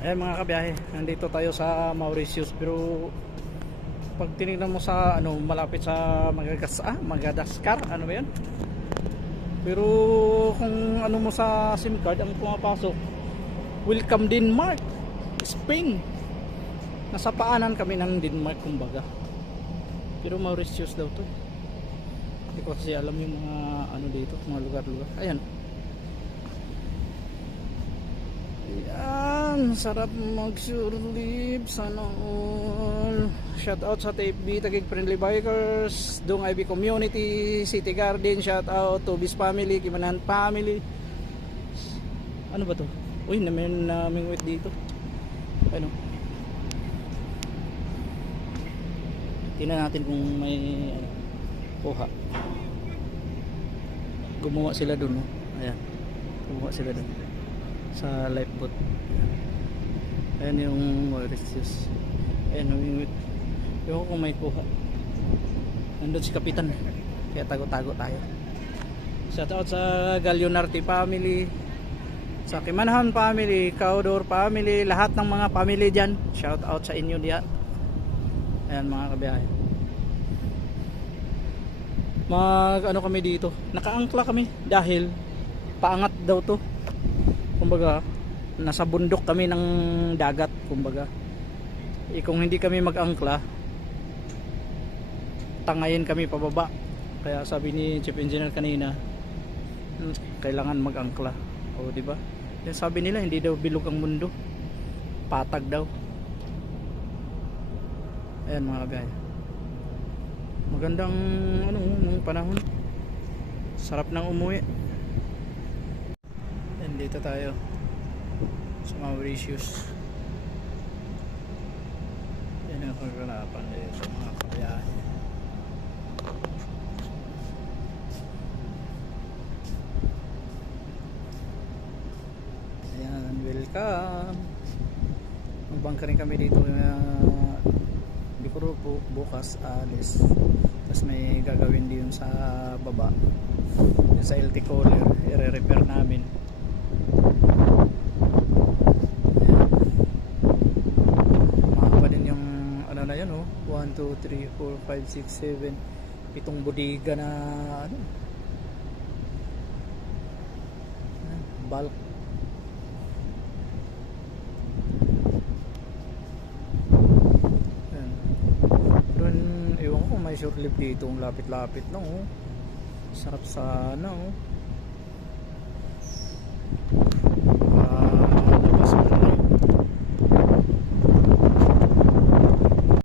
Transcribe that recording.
Ayan mga kabiyahe, nandito tayo sa Mauritius pero pag tinignan mo sa ano malapit sa Magagas ah, Madagascar, ano ba 'yan? Pero kung ano mo sa SIM card ang pumapasok, welcome Denmark, Spain. Nasa paanan kami ng Denmark kumbaga. Pero Mauritius daw 'to. Hindi ko kasi alam yung mga ano dito, mga lugar-lugar. Ayan. Yan, sarap mag sure live sana all. Shout out sa TFB Tagig Friendly Bikers, Dung IB Community, City Garden, shout out to Bis Family, Kimanan Family. Ano ba to? Uy, namin naming wait dito. Ano? Tingnan natin kung may ano, kuha. Gumawa sila dun, no? Ayan. Gumawa sila dun sa lifeboat ayan yung Mauritius. Ayan yung yung kung may kuha. Nandun si kapitan. Kaya tago-tago tayo. Shout out sa Galyonarte family sa Kimanahan family Caudor family lahat ng mga family dyan. Shout out sa inyo diyan. Ayan mga kabiyahe. Mag ano kami dito? Nakaangkla kami dahil paangat daw to. Kumbaga nasa bundok kami ng dagat kumbaga. Eh, kung hindi kami mag-angkla tangayin kami pababa. Kaya sabi ni chief engineer kanina "Hmm, kailangan mag-angkla. O di ba? Yan sabi nila hindi daw bilog ang mundo. Patag daw. Ayan mga kabiyaya magandang ano ng panahon. Sarap nang umuwi. Yan, dito tayo sa Mauritius. Yan ang kaganapan dito mga kabiyahe. Ayan, welcome. Magbangka rin kami dito di ko po bukas alis. Tapos may gagawin din sa baba. Sa LT Caller, i-repair namin. Mahaba din yung ano na yan oh. 1, 2, 3, 4, 5, 6, 7 pitong bodega na ano? Ayan, bulk. Ayan. Doon, ewan ko may short live dito ang lapit-lapit lang oh. Sarap sana oh